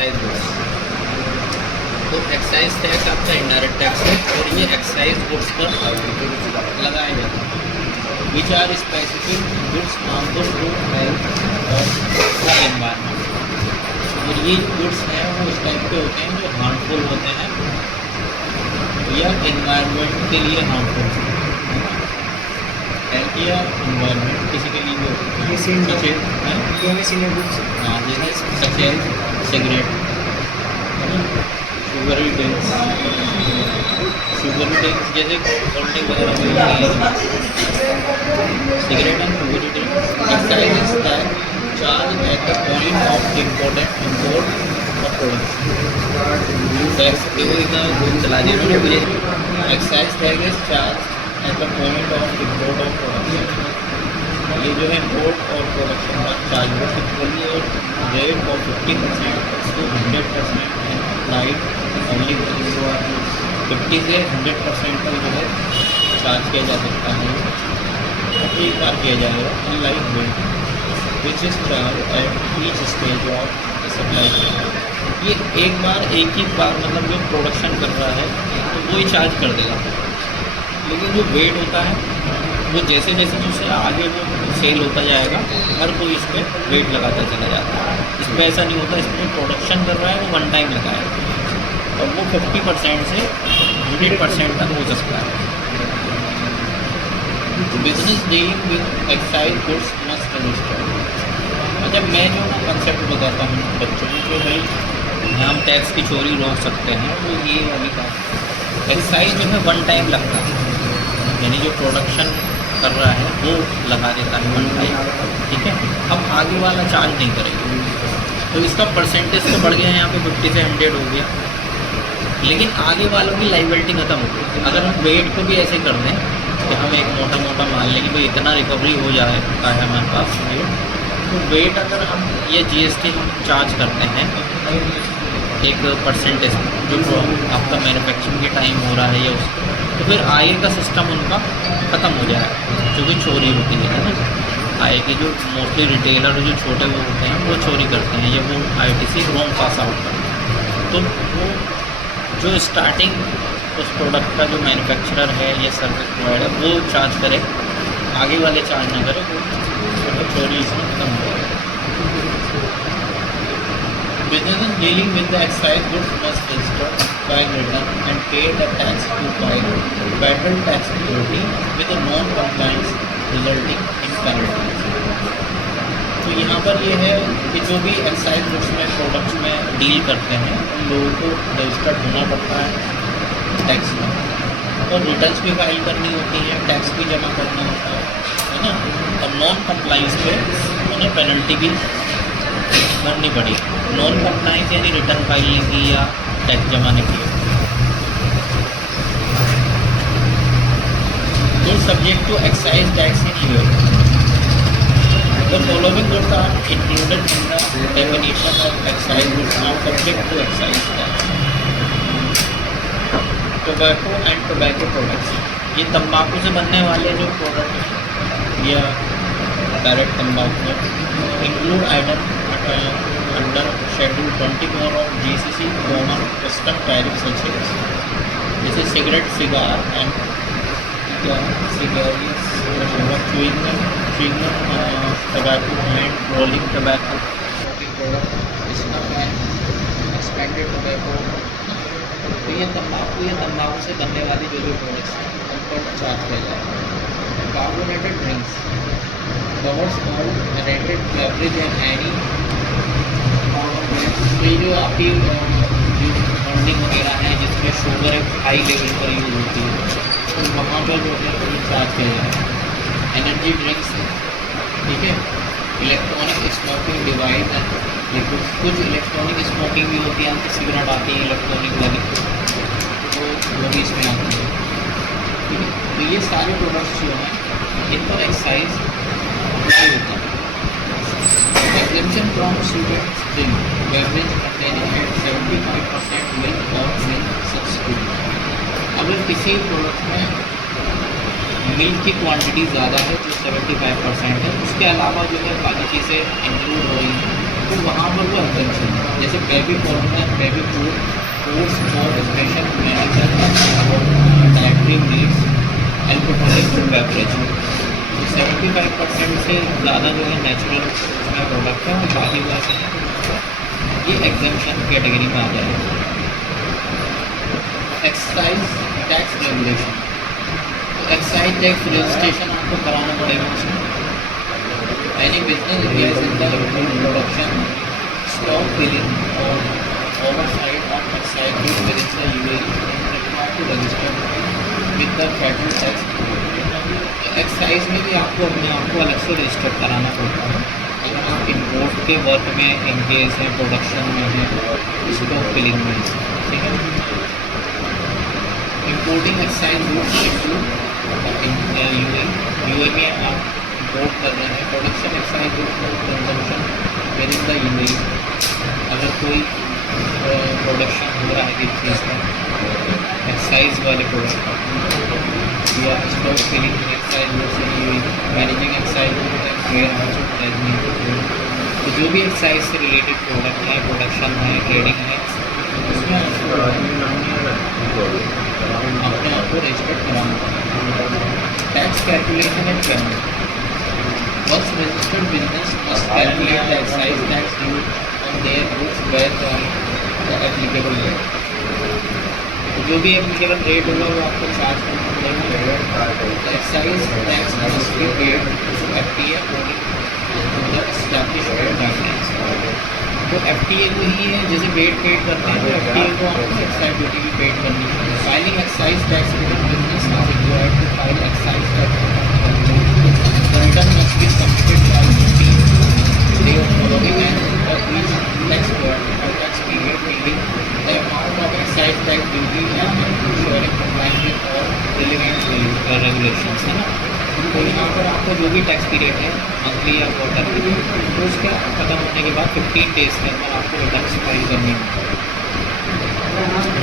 Excise goods. तो excise tax आपका indirect tax है और ये एक्साइज गुड्स पर लगाया जाता है। Which are specific goods harmful to health और द एनवायरनमेंट। और ये गुड्स हैं वो इस टाइप के होते हैं जो हार्मफुल होते हैं या एनवायरनमेंट के लिए हार्मफुल, हेल्थ या एनवायरनमेंट किसी के लिए भी होते हैं। सिगरेट, शुगर ड्रिंक्स जैसे कोल्ड ड्रिंक वगैरह में cigarette and sugar drinks. Excise tax charge at the point of important import of products. Tax इतना चला दिया उन्होंने मुझे। Excise tax charge at the point of import of products. ये जो है इम्पोर्ट और प्रोडक्शन का चार्ज है सिंपली और rate of 50% to 100% applied only 50 से 100% तक जो है चार्ज किया जा सकता है। एक बार किया जाएगा unlike VAT which is charge at each stage of supply chain. ये एक ही बार मतलब जो प्रोडक्शन कर रहा है तो वो ही चार्ज कर देगा, लेकिन जो वेट होता है वो जैसे जैसे उससे आगे वो सेल होता जाएगा हर कोई इस पर वेट लगाता चला जाता है। इस पर ऐसा नहीं होता, इसमें प्रोडक्शन कर रहा है वो वन टाइम लगाएगा और वो 50% से 100% तक हो सकता है। Business dealing with excise goods must register. अच्छा, मैं जो ना कंसेप्ट बताता हूँ बच्चों को जो भाई हम टैक्स की चोरी रोक सकते हैं, तो ये वाली बात एक्साइज जो है वन टाइम लगता है, यानी जो प्रोडक्शन कर रहा है वो लगा देता है वन टाइम, ठीक है। अब आगे वाला चार्ज नहीं करेगा, तो इसका परसेंटेज तो बढ़ गया है, यहाँ पे 50 से 100 हो गया, लेकिन आगे वालों की लाइबिलिटी खत्म हो गई। अगर हम वेट को भी ऐसे कर दें कि हम एक मोटा मान लें कि भाई इतना रिकवरी हो जाएगा है हमारे पास वेट, तो वेट अगर हम ये GST हम चार्ज करते हैं एक परसेंटेज जो आपका मैन्युफैक्चरिंग के टाइम हो रहा है या उसको, तो फिर आय का सिस्टम उनका ख़त्म हो जाएगा, जो भी चोरी होती है ना। आय की जो मोस्टली रिटेलर जो छोटे वो होते हैं वो चोरी करते हैं या वो ITC रॉन्ग पास आउट करते हैं। तो वो जो स्टार्टिंग उस प्रोडक्ट का जो मैन्युफैक्चरर है या सर्विस प्रोवाइडर वो चार्ज करे, आगे वाले चार्ज ना करे, तो चोरी इसमें खत्म हो जाएगा। Businesses dealing with the excise goods must register, file return and pay the tax to federal tax authority with a non-compliance resulting in penalties। तो यहाँ पर ये है कि जो भी एक्साइज गुड्स में प्रोडक्ट्स में डील करते हैं उन लोगों को रजिस्टर्ड होना पड़ता है टैक्स में, और रिटर्न्स भी फाइल करनी होती है, टैक्स भी जमा करना होता है ना। और नॉन कंप्लाइंस पे उन्हें पेनल्टी भी भरनी पड़ी। नॉन कंप्लाइंस यानी रिटर्न फाइल नहीं की या टैक्स जमा नहीं किया, तो subject to excise tax in year. The following goods are included in the definition of excise goods now subject to excise tax. Tobacco and tobacco products। ये तंबाकू से बनने वाले जो प्रोडक्ट हैं या डायरेक्ट तंबाकू include item under schedule 24 of GCC common custom tariff such जैसे cigarette, cigar and cigarettes, chewing gum, tobacco and rolling tobacco, smoking product, snuff and expanded tobacco. तो ये तंबाकू या तंबाकू से बनने वाली जो प्रोडक्ट्स हैं उन पर चार्ज किया जाएगा। Carbonated drinks covers all rated beverage and any. तो ये जो आपकी बॉन्डिंग वगैरह है जिसमें शुगर एक हाई लेवल पर यूज़ होती है, तो वहाँ पर जो है चार्ज किया जाएगा। एनर्जी ड्रिंक्स, ठीक है, इलेक्ट्रॉनिक स्मोकिंग डिवाइस है, लिक्विड, कुछ इलेक्ट्रॉनिक स्मोकिंग भी होती है, सिगरेट आती है इलेक्ट्रॉनिक वाली, तो वो भी इसमें आती है, ठीक है। तो ये सारे प्रोडक्ट्स जो हैं इन पर एक्साइज अप्लाई होता है। Exemption from sweeted drink beverage containing at 75% milk और मिल्क सब्स्टिट्यूट। अगर किसी प्रोडक्ट में मिल्क की क्वांटिटी ज़्यादा है जो 75% है, उसके अलावा जो है बाकी चीज़ें इंक्लूड हो रही हैं तो वहाँ पर वो एग्जेम्पशन है। जैसे baby formula, baby food, foods for special medical dietary needs, alcoholic beverage, तो 75% से ज़्यादा जो है नेचुरल उसमें प्रोडक्ट है और बाकी वैसे ये एग्जेम्पशन कैटेगरी में आ जाएगा। एक्साइज टैक्स रेगुलेशन, तो एक्साइज टैक्स रजिस्ट्रेशन आपको कराना पड़ेगा उसमें। Any business engage in the production, stock filling और oversight of excise duty within the UAE required to register with the federal tax। Excise में भी आपको अपने आप को अलग से रजिस्टर कराना पड़ता है अगर आप इम्पोर्ट के वर्क में इंगेज हैं, प्रोडक्शन में हैं, स्टॉक फिलिंग में, ठीक है। इम्पोर्टिंग एक्साइज गुड्स यूए में आप इम्पोर्ट कर रहे हैं, production excise goods for consumption with in the UAE, अगर कोई प्रोडक्शन हो रहा है किस चीज़ का, एक्साइज वाले प्रोडक्ट का, या stock filling excise managing excise warehouse management, तो जो भी एक्साइज से रिलेटेड प्रोडक्ट है, प्रोडक्शन है, ट्रेडिंग है, उसमें अपने आप को रजिस्टर कराना। Tax calculation and payment, once registered business must calculate the excise tax due on their goods based on the applicable rate। जो भी एप्लीकेबल रेट होगा वो आपको चार्ज करना पड़ेगा। Excise tax must be paid to FTA according to the established guidelines. तो FTA को ही है जैसे वेट पेड करते हैं, तो एफटीए को आपको एक्साइज ड्यूटी भी पेड करनी चाहिए। Filing excise tax with business is required to file excise tax. The return must be submitted by 15 days following and for each tax year or tax period pending the amount of excise tax duty and ensuring compliance with all relevant regulations, है ना। तो यहाँ पर आपको जो भी tax period है monthly या क्वार्टरली, तो उसका खत्म होने के बाद 15 डेज़ के अंदर आपको रिटर्न फाइल करनी है।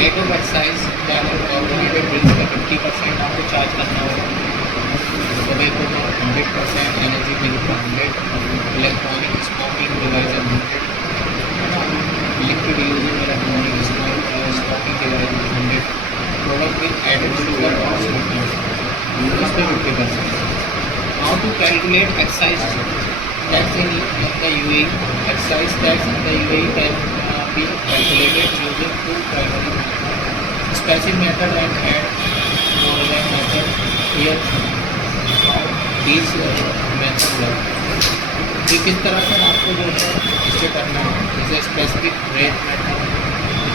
Rate of excise carbonated drinks का 50% आपको चार्ज करना होगा, टोबैको का 100%, एनर्जी ड्रिंक का 100, electronic smoking device 100, liquid using electronic smoking device 100, product with added sugar और स्वीटनेस इस पर 50%। How to calculate excise tax in the UAE, excise tax in the UAE can be calculated using 2 primary specific method and ad method here इस method कि किस तरह से आपको जो है इसे करना है। जैसे स्पेसिफिक रेट मेथड,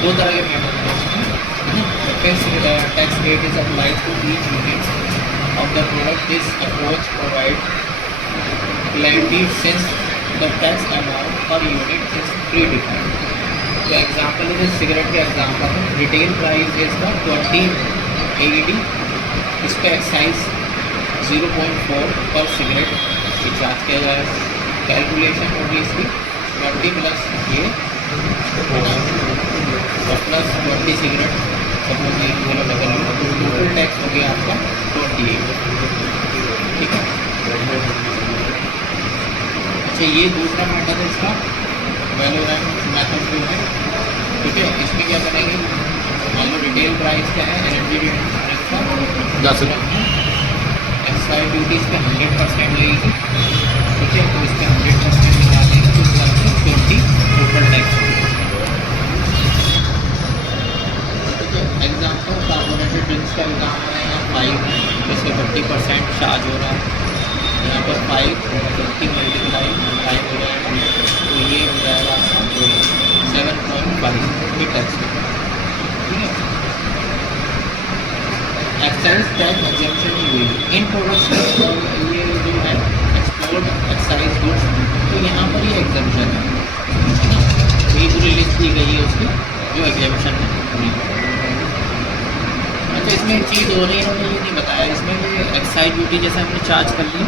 2 तरह के मेथड हैं। Tax rate is applied to each unit of the product. This approach provide clarity since the tax amount per unit is predefined. तो एग्जाम्पल है, सिगरेट के एग्जाम्पल है, retail price is the 20 AED, इस पर excise 0.4 पर cigarette ये charge किया जाएगा। कैलकुलेशन होगी इसकी 20 प्लस ये प्लस 20 सिगरेट, सपोज ये बोला बदल, तो टोटल टैक्स हो गया आपका 28, ठीक है। अच्छा, ये दूसरा मेथड है इसका वैल्यूएशन मेथड जो है, ठीक है। इसमें क्या करेंगे, मान लो रिटेल प्राइस क्या है, एनर्जी ड्रिंक का 10 रुपये, एक्साइज ड्यूटी इस पर 100% लगेगी, ठीक है। तो इस पर 100% लगा देंगे तो इसका 20 टोटल टैक्स होगी। एग्जाम्पल कार्बोनेटेड ड्रिंक्स का एग्जाम्पल है, यहाँ 5 है तो इसका 50% चार्ज हो रहा है। यहाँ पर 5 50 मल्टीप्लाई 5 हो जाएगा, तो ये हो जाएगा आपका 7.5 ये टैक्स, ठीक है। एक्साइज टैक्स एग्जेम्पशन हुई इन प्रोडक्ट्स, ये जो है एक्सपोर्ट एक्साइज गुड्स, तो यहाँ पर ये एग्जेम्पशन है ना, ये पूरी लिस्ट दी गई है उसकी जो एग्जेम्पशन है। अच्छा, इसमें एक चीज़ हो रही है, हमने ये नहीं बताया, इसमें भी एक्साइज ड्यूटी जैसे हमने चार्ज कर ली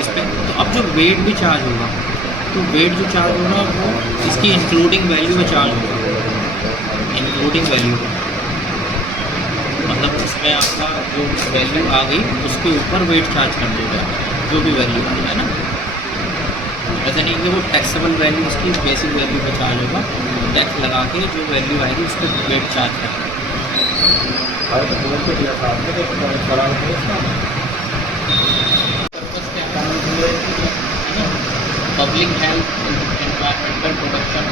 इस पर, तो अब जो वेट भी चार्ज होगा, तो वेट जो चार्ज होगा वो इसकी इंक्लूडिंग वैल्यू में चार्ज होगा, इंक्लूडिंग वैल्यू, मतलब इसमें आपका जो वैल्यू आ गई उसके ऊपर वेट चार्ज कर देगा, जो भी वैल्यू आ है ना। ऐसा नहीं कि वो टैक्सेबल वैल्यू उसकी बेसिक वैल्यू पे चार्ज होगा, टैक्स लगा के जो वैल्यू आएगी उस पर रेट चार्ज करेंगे। पर्पस क्या है, public health, environmental protection,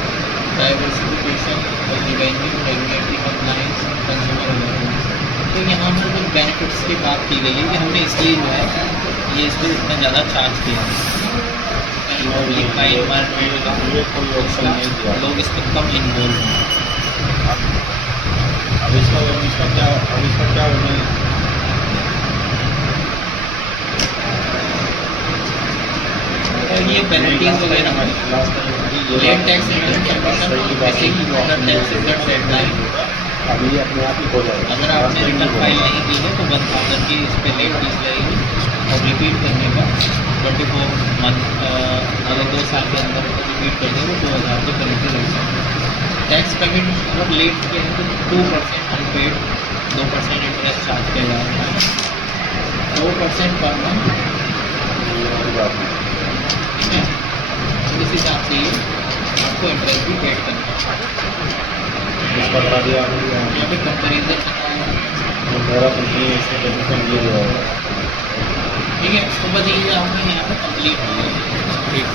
diversification और revenue, regulatory compliance, consumer awareness. तो यहाँ पर जो बेनिफिट्स की बात की गई है कि हमने इसलिए जो है ये इस पर इतना ज़्यादा चार्ज किया है, पब्लिक का, एनवायरमेंट का, लोग इस पर कम इन्वॉल्व हैं। अब इसका क्या होना है? और ये पेनल्टीज वगैरह late tax return submission, basic order tax return deadline, अभी अपने आप ही हो जाएगा। अगर आपने रिटर्न फाइल नहीं की है तो 1000 की इस पर लेट फीस लगेगी, और रिपीट करने का 24 मंथ, अगर 2 साल के अंदर रिपीट करने को 2000 की पेनल्टी लग सकती है। टैक्स पेमेंट अगर लेट किया है तो 2% अनपेड, 2% इंटरेस्ट चार्ज किया जाएगा, 2% पर मंथ, ठीक है। तो इस हिसाब से ये आपको इंटरेस्ट भी पेड करना है। इसका बता दिया आपने, यहाँ पे कंपेरिजन, मेरा कंपनी इससे कंपनी ये हुआ है। ठीक है। तो बस ये आपने यहाँ पे कंप्लीट हो गया, ठीक।